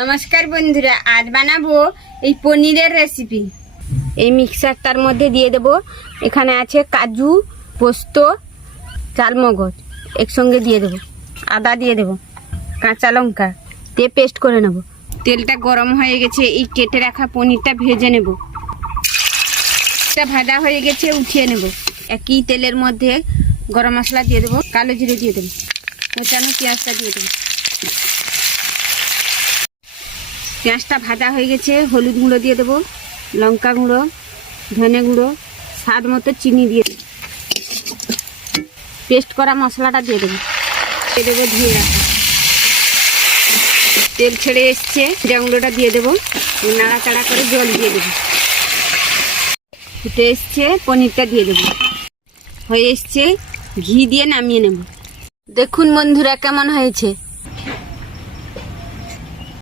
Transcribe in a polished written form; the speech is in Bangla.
নমস্কার বন্ধুরা, আজ বানাবো এই পনিরের রেসিপি। এই মিক্সারটার মধ্যে দিয়ে দেব, এখানে আছে কাজু, পোস্ত, চালমগজ একসঙ্গে দিয়ে দেব, আদা দিয়ে দেব, কাঁচা লঙ্কা দিয়ে পেস্ট করে নেব। তেলটা গরম হয়ে গেছে, এই কেটে রাখা পনিরটা ভেজে নেব। এটা ভাজা হয়ে গেছে, উঠিয়ে নেব। একই তেলের মধ্যে গরম মশলা দিয়ে দেবো, কালো জিরে দিয়ে দেবো, কোচানো পেঁয়াজটা দিয়ে দেবো। পেঁয়াজটা ভাজা হয়ে গেছে, হলুদ গুঁড়ো দিয়ে দেবো, লঙ্কা গুঁড়ো, ধনে গুঁড়ো, স্বাদ মতো চিনি দিয়ে দেবো, পেস্ট করা মশলাটা দিয়ে দেবো, ধুয়ে রাখা। তেল ছেড়ে এসছে, জিরা গুঁড়োটা দিয়ে দেবো, নাড়াচাড়া করে জল দিয়ে দেবো। ফুটে এসছে, পনিরটা দিয়ে দেবো। হয়ে এসছে, ঘি দিয়ে নামিয়ে নেব। দেখুন বন্ধুরা কেমন হয়েছে।